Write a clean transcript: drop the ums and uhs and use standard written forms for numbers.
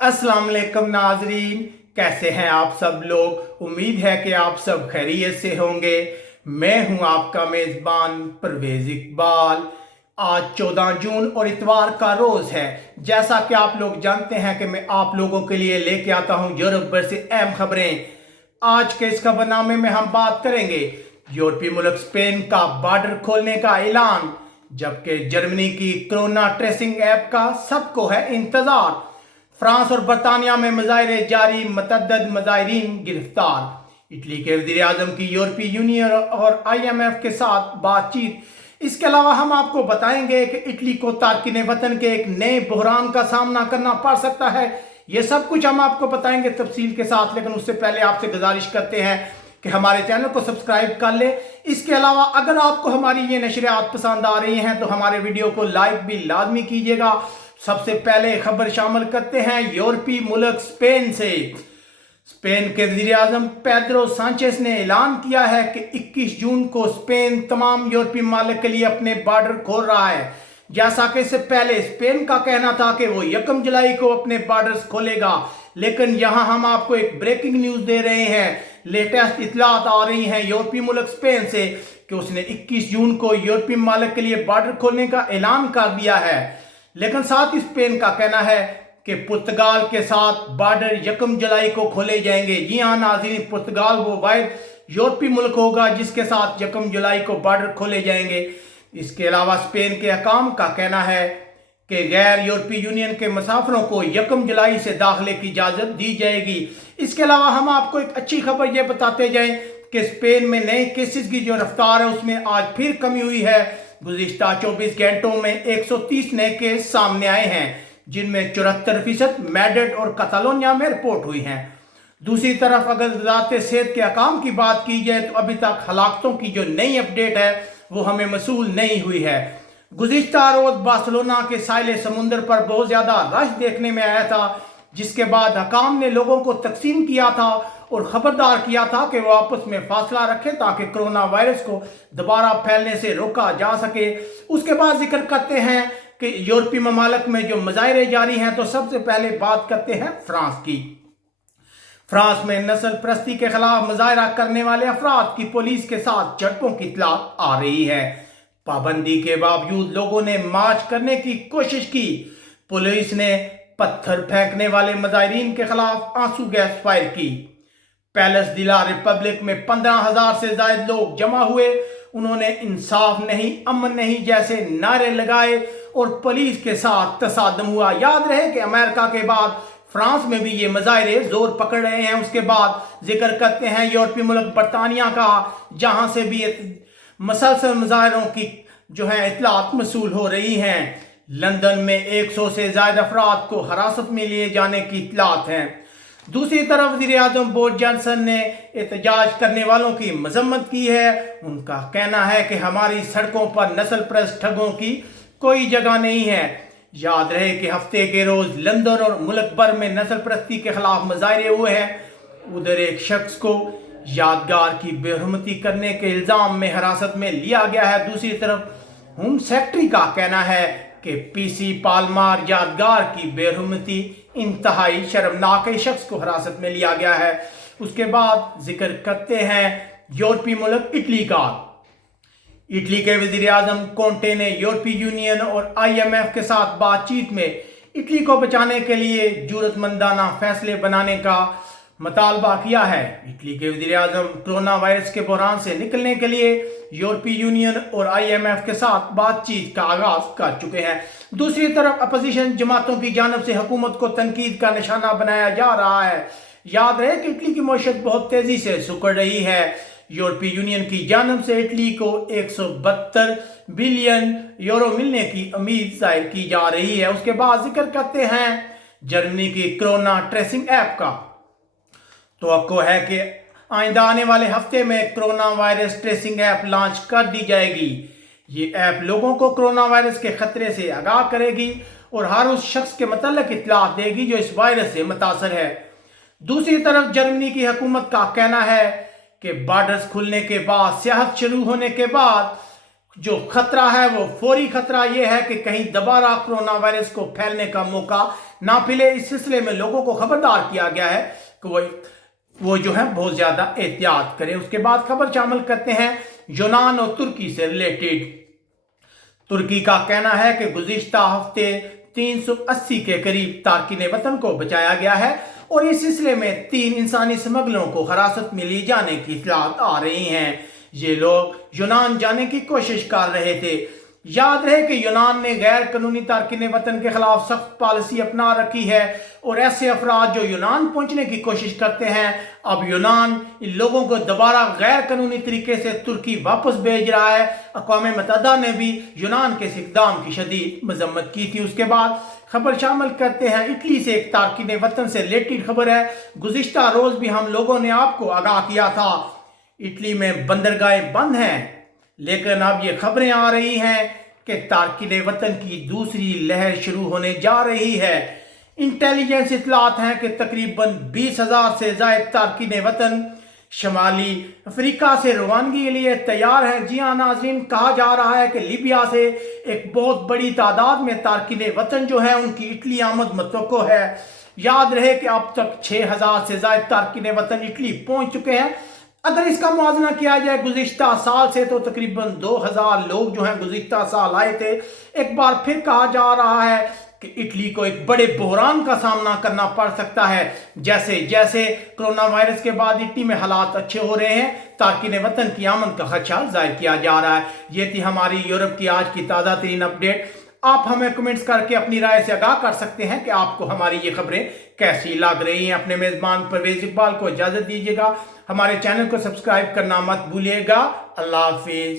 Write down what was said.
अस्सलाम वालेकुम नाजरीन, कैसे हैं आप सब लोग। उम्मीद है कि आप सब खैरियत से होंगे। मैं हूं आपका मेज़बान परवेज़ इकबाल। आज 14 जून और इतवार का रोज़ है। जैसा कि आप लोग जानते हैं कि मैं आप लोगों के लिए लेके आता हूं यूरोप भर से अहम खबरें। आज के इस खबरनामे में हम बात करेंगे यूरोपीय मुल्क स्पेन का बॉर्डर खोलने का ऐलान, जबकि जर्मनी की कोरोना ट्रेसिंग ऐप का सबको है इंतजार। फ्रांस और बरतानिया में मुजाहरे जारी, मतअद्दद मुजाहिरीन गिरफ्तार। इटली के वज़ीर आज़म की यूरोपीय यूनियन और IMF के साथ बातचीत। इसके अलावा हम आपको बताएंगे कि इटली को तारकिन वतन के एक नए बहरान का सामना करना पड़ सकता है। ये सब कुछ हम आपको बताएंगे तफसील के साथ, लेकिन उससे पहले आपसे गुजारिश करते हैं कि हमारे चैनल को सब्सक्राइब कर ले। इसके अलावा अगर आपको हमारी ये नशरियात पसंद आ रही हैं तो हमारे वीडियो को लाइक भी लाजमी कीजिएगा। सबसे पहले खबर शामिल करते हैं यूरोपीय मुल्क स्पेन से। स्पेन के वज़ीर आज़म पेड्रो सांचेस ने ऐलान किया है कि 21 जून को स्पेन तमाम यूरोपीय ममालिक के लिए अपने बॉर्डर खोल रहा है। जैसा कि इससे पहले स्पेन का कहना था कि वो 1 जुलाई को अपने बॉर्डर्स खोलेगा, लेकिन यहां हम आपको एक ब्रेकिंग न्यूज दे रहे हैं। लेटेस्ट इतलात आ रही हैं यूरोपीय मुल्क स्पेन से कि उसने 21 जून को यूरोपीय ममालिक के लिए बॉर्डर खोलने का ऐलान कर दिया है। लेकिन साथ ही स्पेन का कहना है कि पुर्तगाल के साथ बॉर्डर 1 जुलाई को खोले जाएंगे। जी हाँ नाज़रीन, पुर्तगाल वो वाहिद यूरोपीय मुल्क होगा जिसके साथ 1 जुलाई को बॉर्डर खोले जाएंगे। इसके अलावा स्पेन के हकाम का कहना है कि गैर यूरोपीय यूनियन के मुसाफिरों को 1 जुलाई से दाखिले की इजाज़त दी जाएगी। इसके अलावा हम आपको एक अच्छी खबर यह बताते जाएं कि स्पेन में नए केसेस की जो रफ्तार है उसमें आज फिर कमी हुई है। गुज़िश्ता 24 घंटों में 130 नए केस सामने आए हैं, जिनमें 74% मैड्रिड और कतालोनिया में रिपोर्ट हुई हैं। दूसरी तरफ अगर वज़ारत सेहत के अहकाम की बात की जाए तो अभी तक हलाकतों की जो नई अपडेट है वो हमें मसूल नहीं हुई है। गुज़िश्ता रोज बार्सिलोना के साहिल समुंदर पर बहुत ज़्यादा रश देखने में आया था, जिसके बाद हकाम ने लोगों को तकसीम किया था और खबरदार किया था कि वो आपस में फासला रखें ताकि कोरोना वायरस को दोबारा फैलने से रोका जा सके। उसके बाद जिक्र करते हैं कि यूरोपीय ममालिक में जो मुजाहरे जारी हैं, तो सबसे पहले बात करते हैं फ्रांस की। फ्रांस में नस्ल परस्ती के खिलाफ मुजाहरा करने वाले अफराद की पुलिस के साथ झड़पों की इत्तलात आ रही है। पाबंदी के बावजूद लोगों ने मार्च करने की कोशिश की। पुलिस ने पत्थर फेंकने वाले मुजाहिरीन के खिलाफ आंसू गैस फायर की। पैलेस दी ला रिपब्लिक में 15,000 से ज्यादा लोग जमा हुए। उन्होंने इंसाफ नहीं, अमन नहीं जैसे नारे लगाए और पुलिस के साथ तसादम हुआ। याद रहे कि अमेरिका के बाद फ्रांस में भी ये मुजाहरे जोर पकड़ रहे हैं। उसके बाद जिक्र करते हैं यूरोपीय मुल्क बरतानिया का, जहां से भी मसलसल मुजाहरों की जो है इतलात मसूल हो रही हैं। लंदन में 100 से ज्यादा अफराद को हिरासत में लिए जाने की इतलात हैं। दूसरी तरफ वज़ीर आज़म बोरिस जॉनसन ने एहतजाज करने वालों की मजम्मत की है। उनका कहना है कि हमारी सड़कों पर नस्ल परस्त ठगों की कोई जगह नहीं है। याद रहे कि हफ्ते के रोज लंदन और मुल्क भर में नस्ल परस्ती के खिलाफ मुजाहरे हुए हैं। उधर एक शख्स को यादगार की बेहुरमती करने के इल्जाम में हिरासत में लिया गया है। दूसरी तरफ होम सेक्रेटरी का कहना है कि PC पालमार यादगार की बेहुरमती इंतहाई शर्मनाक, शख्स को हिरासत में लिया गया है। उसके बाद जिक्र करते हैं यूरोपीय मुल्क इटली का। इटली के वज़ीर आज़म कोंटे ने यूरोपीय यूनियन और IMF के साथ बातचीत में इटली को बचाने के लिए जरूरतमंदाना फैसले बनाने का मुतालबा किया है। इटली के वज़ीर आज़म कोरोना वायरस के बहरान से निकलने के लिए यूरोपीय यूनियन और IMF के साथ बातचीत का आगाज कर चुके हैं। दूसरी तरफ अपोजिशन जमातों की जानब से हुकूमत को तनकीद का निशाना बनाया जा रहा है। याद रहे कि इटली की मईशत बहुत तेजी से सिकुड़ रही है। यूरोपीय यूनियन की जानब से इटली को 172 बिलियन यूरो मिलने की उम्मीद जाहिर की जा रही है। उसके बाद जिक्र करते हैं जर्मनी की कोरोना ट्रेसिंग ऐप का। तो है कि आइंदा आने वाले हफ्ते में corona virus tracing app launch कर दी जाएगी। ये ऐप लोगों को कोरोना वायरस के खतरे से आगाह करेगी और हर उस शख्स के मतलब इत्तलात देगी जो इस वायरस से मुतासर है। दूसरी तरफ जर्मनी की हुकूमत का कहना है कि बॉर्डर्स खुलने के बाद, सियाहत शुरू होने के बाद जो खतरा है वो फौरी खतरा ये है कि कहीं दोबारा कोरोना वायरस को फैलने का मौका ना मिले। इस सिलसिले में लोगों को खबरदार किया गया है कि वो जो है बहुत ज्यादा एहतियात करें। उसके बाद खबर शामिल करते हैं यूनान और तुर्की से रिलेटेड। तुर्की का कहना है कि गुज़िश्ता हफ्ते 380 के करीब तारकीन वतन को बचाया गया है और इस सिलसिले में 3 इंसानी स्मगलरों को हिरासत में ली जाने की इत्तलात आ रही हैं। ये लोग यूनान जाने की कोशिश कर रहे थे। याद रहे कि यूनान ने गैर कानूनी तारकीन वतन के खिलाफ सख्त पॉलिसी अपना रखी है और ऐसे अफराद जो यूनान पहुंचने की कोशिश करते हैं, अब यूनान इन लोगों को दोबारा गैर कानूनी तरीके से तुर्की वापस भेज रहा है। अक़वाम मुत्तहिदा ने भी यूनान के इस इक़दाम की शदीद मजम्मत की थी। उसके बाद खबर शामिल करते हैं इटली से। एक तारकीन वतन से रिलेटेड खबर है। गुज़िश्ता रोज भी हम लोगों ने आपको आगाह किया था इटली में बंदरगाहें बंद हैं, लेकिन अब ये खबरें आ रही हैं कि तारकीन वतन की दूसरी लहर शुरू होने जा रही है। इंटेलिजेंस इत्तलात हैं कि तकरीबन 20,000 से ज़ायद तारकीन वतन शमाली अफ्रीका से रवानगी के लिए तैयार हैं। जी हाँ नाज़रीन, कहा जा रहा है कि लीबिया से एक बहुत बड़ी तादाद में तारकीन वतन जो है उनकी इटली आमद मुतवक्को है। याद रहे कि अब तक 6,000 से ज़ायद तारकीन वतन इटली पहुंच चुके हैं। अगर इसका मुआवजा किया जाए गुज़िश्ता साल से, तो तकरीबन 2,000 लोग जो हैं गुज़िश्ता साल आए थे। एक बार फिर कहा जा रहा है कि इटली को एक बड़े बहरान का सामना करना पड़ सकता है। जैसे जैसे कोरोना वायरस के बाद इटली में हालात अच्छे हो रहे हैं, तारकीन वतन की आमद का खदशा जाहिर किया जा रहा है। ये थी हमारी यूरोप की आज की ताज़ा तरीन अपडेट। आप हमें कमेंट्स करके अपनी राय से आगाह कर सकते हैं कि आपको हमारी ये खबरें कैसी लग रही हैं। अपने मेज़बान परवेज़ इकबाल को इजाज़त दीजिएगा। हमारे चैनल को सब्सक्राइब करना मत भूलिएगा। अल्लाह हाफिज़।